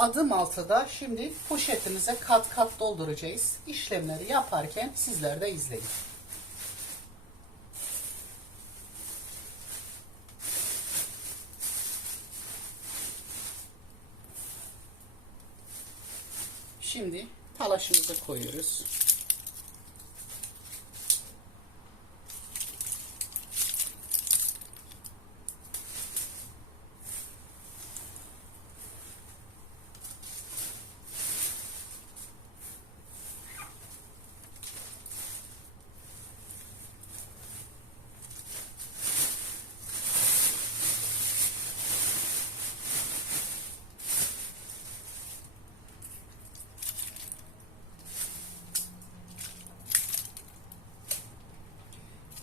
adım altıda şimdi poşetimize kat kat dolduracağız. İşlemleri yaparken sizler de izleyin. Şimdi talaşımızı koyuyoruz.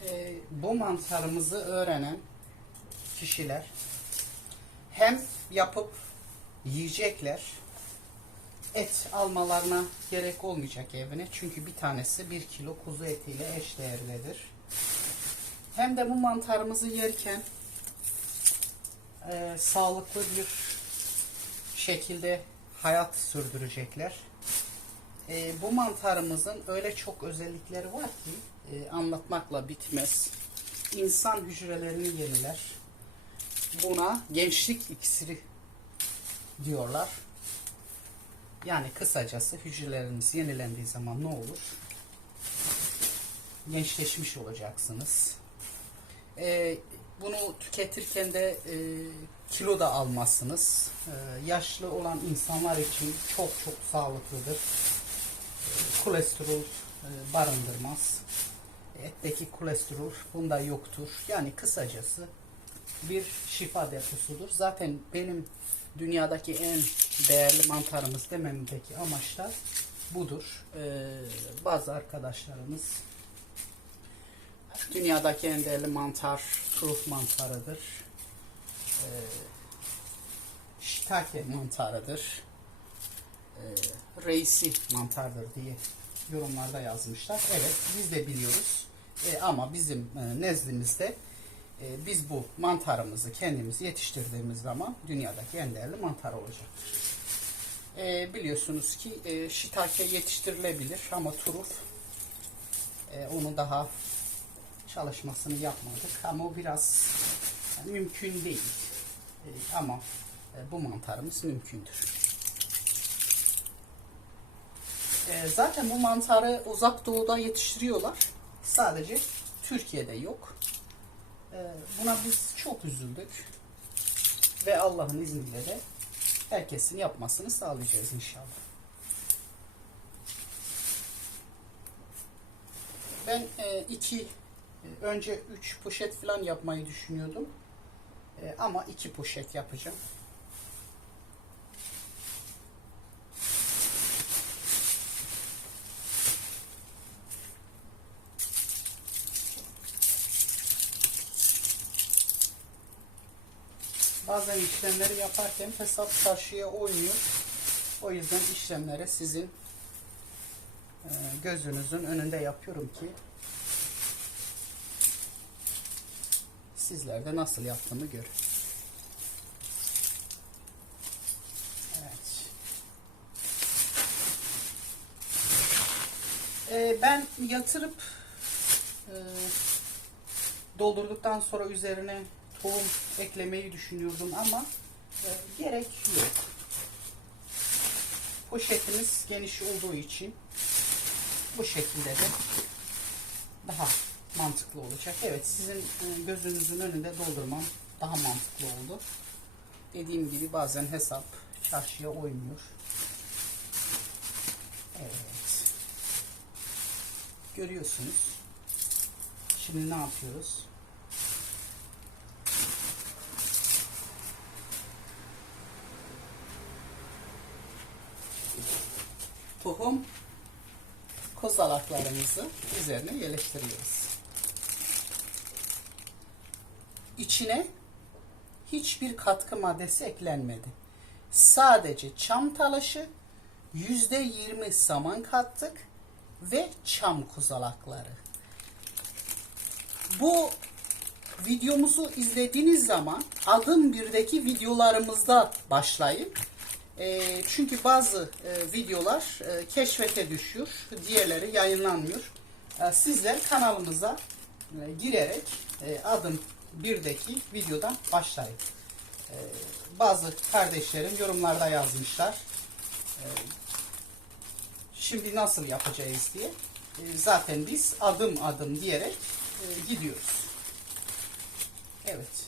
Ee, bu mantarımızı öğrenen kişiler hem yapıp yiyecekler et almalarına gerek olmayacak evine çünkü bir tanesi bir kilo kuzu etiyle eşdeğerlidir. Hem de bu mantarımızı yerken e, sağlıklı bir şekilde hayat sürdürecekler. E, bu mantarımızın öyle çok özellikleri var ki e, anlatmakla bitmez. İnsan hücrelerini yeniler. Buna gençlik iksiri diyorlar. Yani kısacası hücreleriniz yenilendiği zaman ne olur? Gençleşmiş olacaksınız. E, bunu tüketirken de e, kilo da almazsınız. E, yaşlı olan insanlar için çok çok sağlıklıdır kolesterol e, barındırmaz. Etteki kolesterol bunda yoktur. Yani kısacası bir şifa deposudur. Zaten benim dünyadaki en değerli mantarımız dememdeki amaç da budur. Ee, bazı arkadaşlarımız dünyadaki en değerli mantar turuf mantarıdır. Ee, shiitake mantarıdır e, reisi mantardır diye yorumlarda yazmışlar. Evet biz de biliyoruz E, ama bizim e, nezdimizde e, biz bu mantarımızı kendimiz yetiştirdiğimiz zaman dünyadaki en değerli mantar olacaktır. E, biliyorsunuz ki e, shiitake yetiştirilebilir ama turuf e, onu daha çalışmasını yapmadık ama o biraz yani mümkün değil. E, ama e, bu mantarımız mümkündür. E, zaten bu mantarı uzak doğuda yetiştiriyorlar. Sadece Türkiye'de yok. E, buna biz çok üzüldük. Ve Allah'ın izniyle de herkesin yapmasını sağlayacağız inşallah. Ben e, iki, e, önce üç poşet falan yapmayı düşünüyordum. E, ama iki poşet yapacağım. Bazen işlemleri yaparken hesap karşıya oynuyor. O yüzden işlemleri sizin e, gözünüzün önünde yapıyorum ki sizler de nasıl yaptığımı görün. Evet. E, ben yatırıp e, doldurduktan sonra üzerine tohum eklemeyi düşünüyordum ama e, gerek yok. Poşetimiz geniş olduğu için bu şekilde de daha mantıklı olacak. Evet sizin e, gözünüzün önünde doldurmam daha mantıklı oldu. Dediğim gibi bazen hesap çarşıya oynuyor. Evet. Görüyorsunuz. Şimdi ne yapıyoruz? Tohum kozalaklarımızı üzerine yerleştiriyoruz. İçine hiçbir katkı maddesi eklenmedi. Sadece çam talaşı, yüzde yirmi saman kattık ve çam kozalakları. Bu videomuzu izlediğiniz zaman adım birdeki videolarımızda başlayın E, çünkü bazı e, videolar e, keşfete düşüyor, diğerleri yayınlanmıyor. E, sizler kanalımıza e, girerek e, adım birdeki videodan başlayın. E, bazı kardeşlerim yorumlarda yazmışlar. E, şimdi nasıl yapacağız diye. E, zaten biz adım adım diyerek e, gidiyoruz. Evet.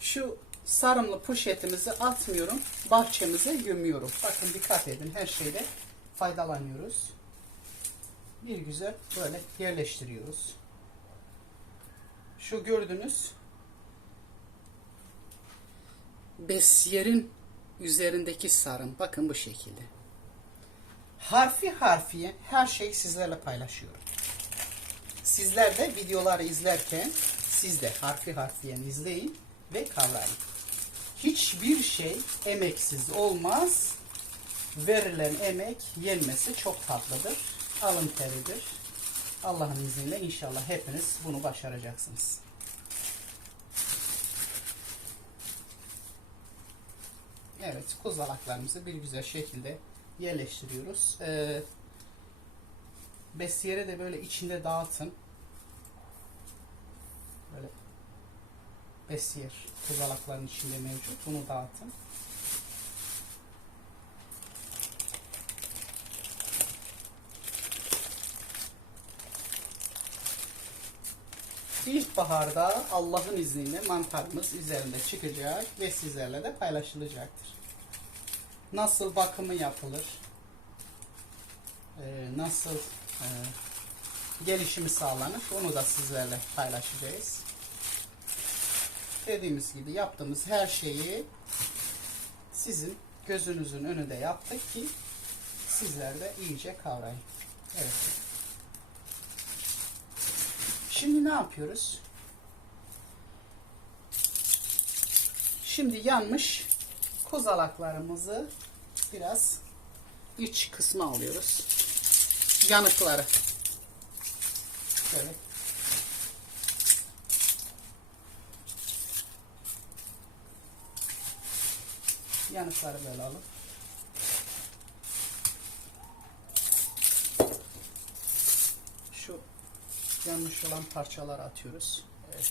Şu sarımlı poşetimizi atmıyorum. Bahçemize gömüyorum. Bakın dikkat edin her şeyde faydalanıyoruz. Bir güzel böyle yerleştiriyoruz. Şu gördüğünüz besiyerin üzerindeki sarım bakın bu şekilde. Harfi harfiye her şey sizlerle paylaşıyorum. Sizler de videoları izlerken siz de harfi harfiyen izleyin ve kavrayın. Hiçbir şey emeksiz olmaz. Verilen emek yenmesi çok tatlıdır. Alın teridir. Allah'ın izniyle inşallah hepiniz bunu başaracaksınız. Evet, kozalaklarımızı bir güzel şekilde yerleştiriyoruz. Ee, besiyere de böyle içinde dağıtın. Böyle besiyer kozalakların içinde mevcut. Bunu dağıtın. İlkbaharda Allah'ın izniyle mantarımız üzerinde çıkacak ve sizlerle de paylaşılacaktır. Nasıl bakımı yapılır? Ee, nasıl e, gelişimi sağlanır? Onu da sizlerle paylaşacağız. Dediğimiz gibi yaptığımız her şeyi sizin gözünüzün önünde yaptık ki sizler de iyice kavrayın. Evet. Şimdi ne yapıyoruz? Şimdi yanmış kozalaklarımızı biraz iç kısmı alıyoruz. Yanıkları. Şöyle. Yanıkları böyle alıp şu yanmış olan parçaları atıyoruz. Evet.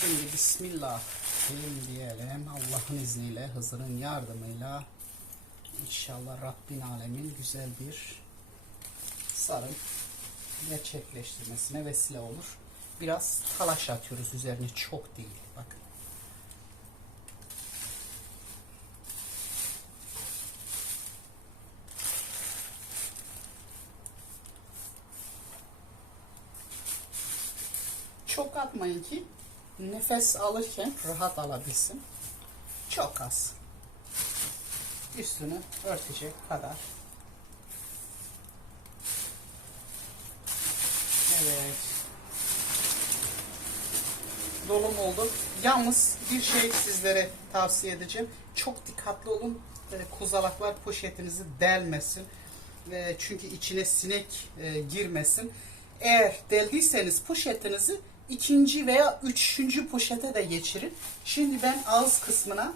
Şimdi Bismillah diyelim diyelim. Allah'ın izniyle, Hızır'ın yardımıyla inşallah Rabbin Alemin güzel bir sarım gerçekleştirmesine vesile olur. Biraz talaş atıyoruz üzerine çok değil. Bakın. Çok atmayın ki nefes alırken rahat alabilsin. Çok az. Üstünü örtecek kadar. Evet. Dolum oldu. Yalnız bir şey sizlere tavsiye edeceğim. Çok dikkatli olun. Kozalaklar poşetinizi delmesin. Çünkü içine sinek e, girmesin. Eğer deldiyseniz poşetinizi ikinci veya üçüncü poşete de geçirin. Şimdi ben ağız kısmına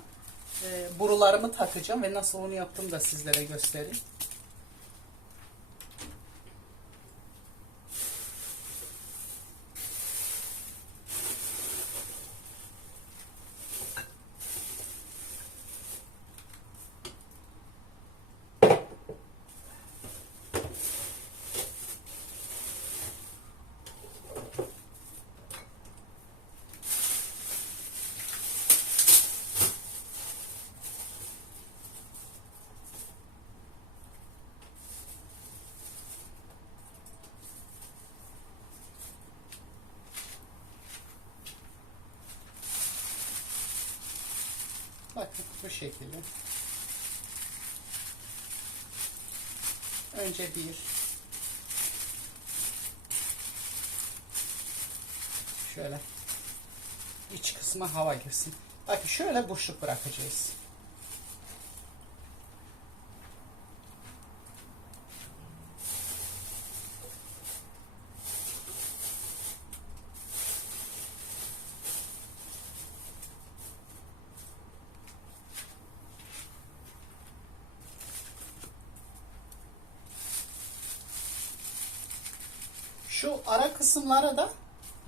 e, borularımı takacağım ve nasıl onu yaptım da sizlere göstereyim. Bakın bu şekilde. Önce bir şöyle iç kısma hava girsin. Bakın şöyle boşluk bırakacağız. Şu ara kısımlara da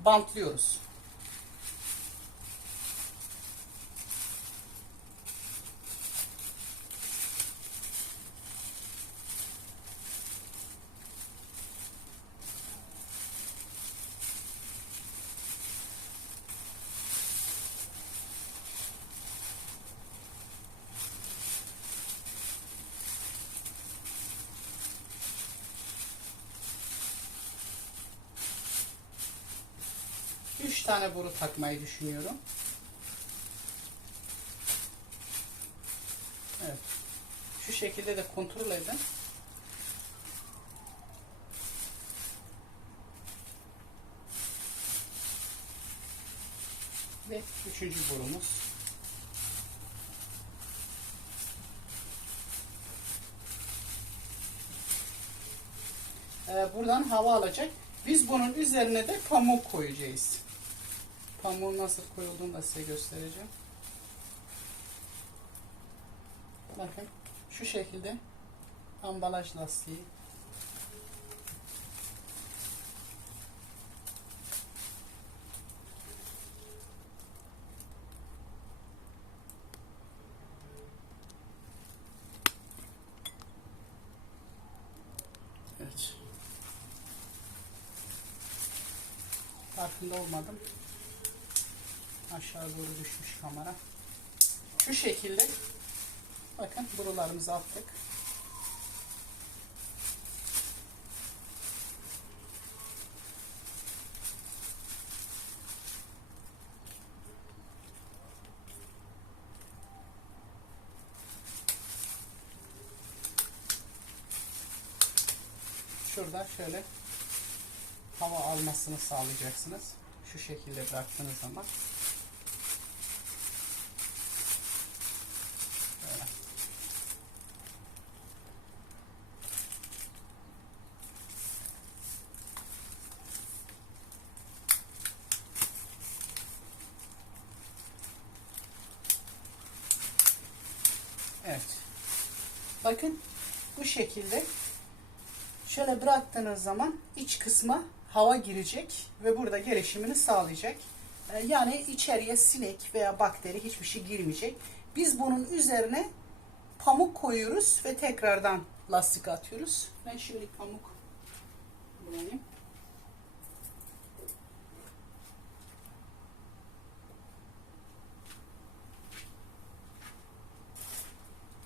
bantlıyoruz. Üç tane boru takmayı düşünüyorum. Evet. Şu şekilde de kontrol edin. Ve üçüncü borumuz. Ee, buradan hava alacak. Biz bunun üzerine de pamuk koyacağız. Pamuğun nasıl koyulduğunu da size göstereceğim. Bakın şu şekilde ambalaj lastiği. Evet. Farkında olmadım. Aşağı doğru düşmüş kamera. Şu şekilde bakın buralarımızı attık. Şurada şöyle hava almasını sağlayacaksınız. Şu şekilde bıraktığınız zaman. Böyle. Evet. Bakın bu şekilde Şöyle bıraktığınız zaman iç kısma hava girecek ve burada gelişimini sağlayacak. Ee, Yani içeriye sinek veya bakteri hiçbir şey girmeyecek. Biz bunun üzerine pamuk koyuyoruz ve tekrardan lastik atıyoruz. Ben şöyle pamuk bulayım.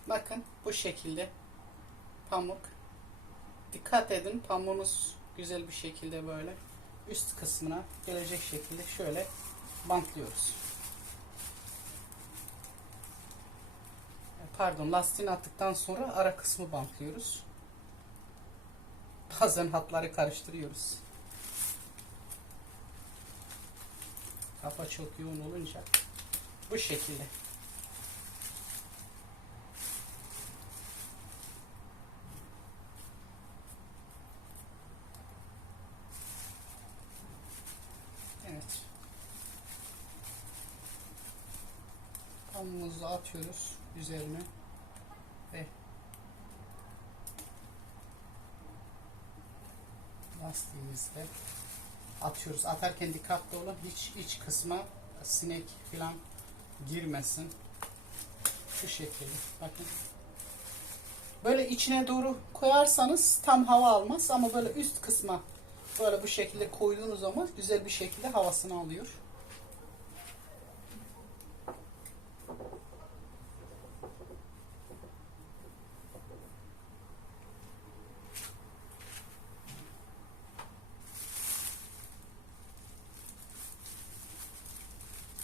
Bakın bu şekilde pamuk Dikkat edin pamuğunuz güzel bir şekilde böyle üst kısmına gelecek şekilde şöyle bantlıyoruz. Pardon lastiğini attıktan sonra ara kısmı bantlıyoruz. Bazen hatları karıştırıyoruz. Kafa çok yoğun olunca bu şekilde. Evet. Pamuğumuzu atıyoruz üzerine ve lastiğimizle atıyoruz. Atarken dikkatli olun. Hiç iç kısma sinek falan girmesin. Şu şekilde. Bakın. Böyle içine doğru koyarsanız tam hava almaz ama böyle üst kısma Böyle bu şekilde koyduğunuz zaman güzel bir şekilde havasını alıyor.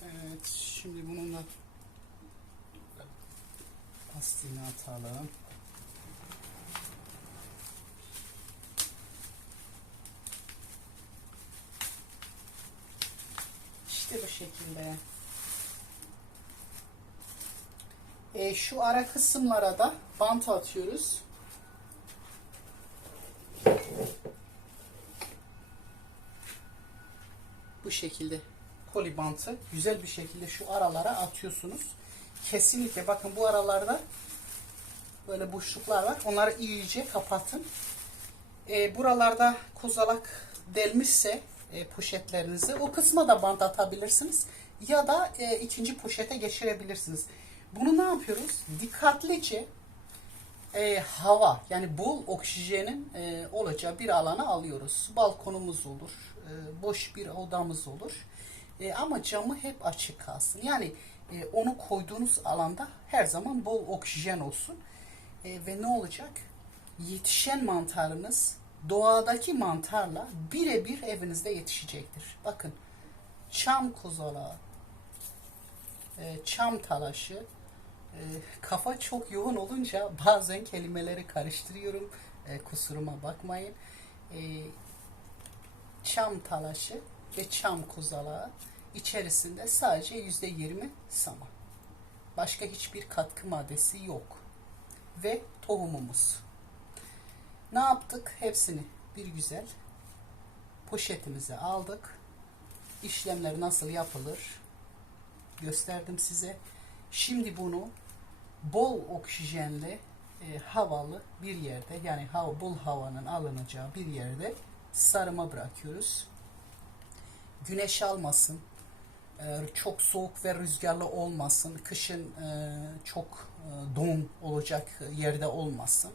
Evet, şimdi bununla lastiğini atalım. İşte bu şekilde. E, şu ara kısımlara da bant atıyoruz. Bu şekilde koli bantı güzel bir şekilde şu aralara atıyorsunuz. Kesinlikle bakın bu aralarda böyle boşluklar var. Onları iyice kapatın. E, buralarda kozalak delmişse e, poşetlerinizi o kısma da bant atabilirsiniz ya da e, ikinci poşete geçirebilirsiniz. Bunu ne yapıyoruz? Dikkatlice e, hava yani bol oksijenin e, olacağı bir alana alıyoruz. Balkonumuz olur, e, boş bir odamız olur. E, ama camı hep açık kalsın. Yani e, onu koyduğunuz alanda her zaman bol oksijen olsun. E, ve ne olacak? Yetişen mantarınız doğadaki mantarla birebir evinizde yetişecektir. Bakın çam kozalağı, e, çam talaşı, e, kafa çok yoğun olunca bazen kelimeleri karıştırıyorum. E, kusuruma bakmayın. Çam talaşı ve çam kozalağı içerisinde sadece yüzde yirmi saman. Başka hiçbir katkı maddesi yok. Ve tohumumuz. Ne yaptık? Hepsini bir güzel poşetimize aldık. İşlemler nasıl yapılır gösterdim size. Şimdi bunu bol oksijenli e, havalı bir yerde yani hava bol havanın alınacağı bir yerde sarıma bırakıyoruz. Güneş almasın. e, çok soğuk ve rüzgarlı olmasın. Kışın e, çok e, don olacak yerde olmasın.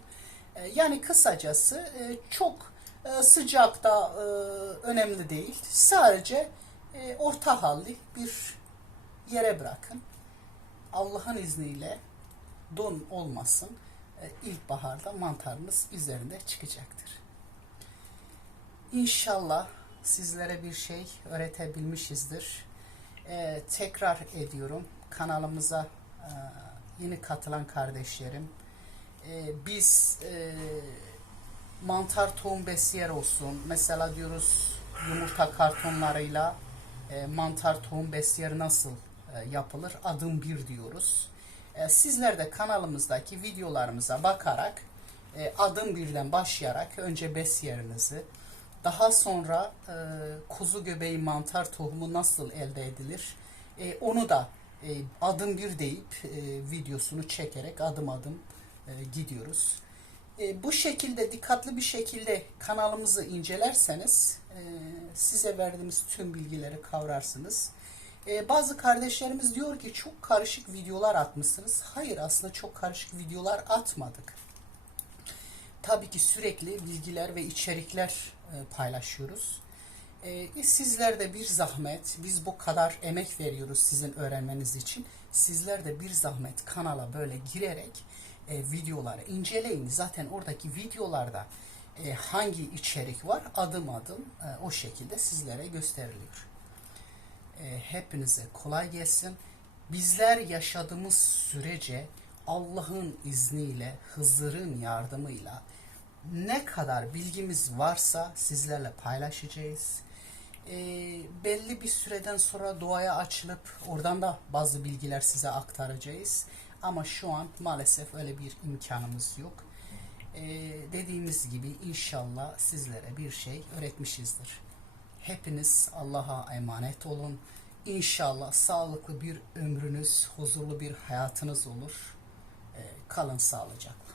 E, yani kısacası e, çok e, sıcakta e, önemli değil. Sadece orta halli bir yere bırakın. Allah'ın izniyle don olmasın. İlkbaharda mantarınız üzerinde çıkacaktır. İnşallah sizlere bir şey öğretebilmişizdir. E, tekrar ediyorum kanalımıza e, yeni katılan kardeşlerim. E, biz e, mantar tohum besiyer olsun. Mesela diyoruz yumurta kartonlarıyla e, mantar tohum besiyer nasıl e, yapılır? Adım bir diyoruz. E, sizler de kanalımızdaki videolarımıza bakarak e, adım birden başlayarak önce besiyerinizi daha sonra e, kuzu göbeği mantar tohumu nasıl elde edilir? E, onu da e, adım bir deyip e, videosunu çekerek adım adım e, gidiyoruz. E, bu şekilde dikkatli bir şekilde kanalımızı incelerseniz e, size verdiğimiz tüm bilgileri kavrarsınız. Bazı kardeşlerimiz diyor ki çok karışık videolar atmışsınız. Hayır aslında çok karışık videolar atmadık. Tabii ki sürekli bilgiler ve içerikler paylaşıyoruz. E, sizler de bir zahmet, biz bu kadar emek veriyoruz sizin öğrenmeniz için. Sizler de bir zahmet kanala böyle girerek e, videoları inceleyin. Zaten oradaki videolarda e, hangi içerik var adım adım e, o şekilde sizlere gösteriliyor. E, hepinize kolay gelsin. Bizler yaşadığımız sürece Allah'ın izniyle, Hızır'ın yardımıyla ne kadar bilgimiz varsa sizlerle paylaşacağız. E, belli bir süreden sonra doğaya açılıp oradan da bazı bilgiler size aktaracağız. Ama şu an maalesef öyle bir imkanımız yok. E, dediğimiz gibi inşallah sizlere bir şey öğretmişizdir. Hepiniz Allah'a emanet olun. İnşallah sağlıklı bir ömrünüz, huzurlu bir hayatınız olur. E, kalın sağlıcakla.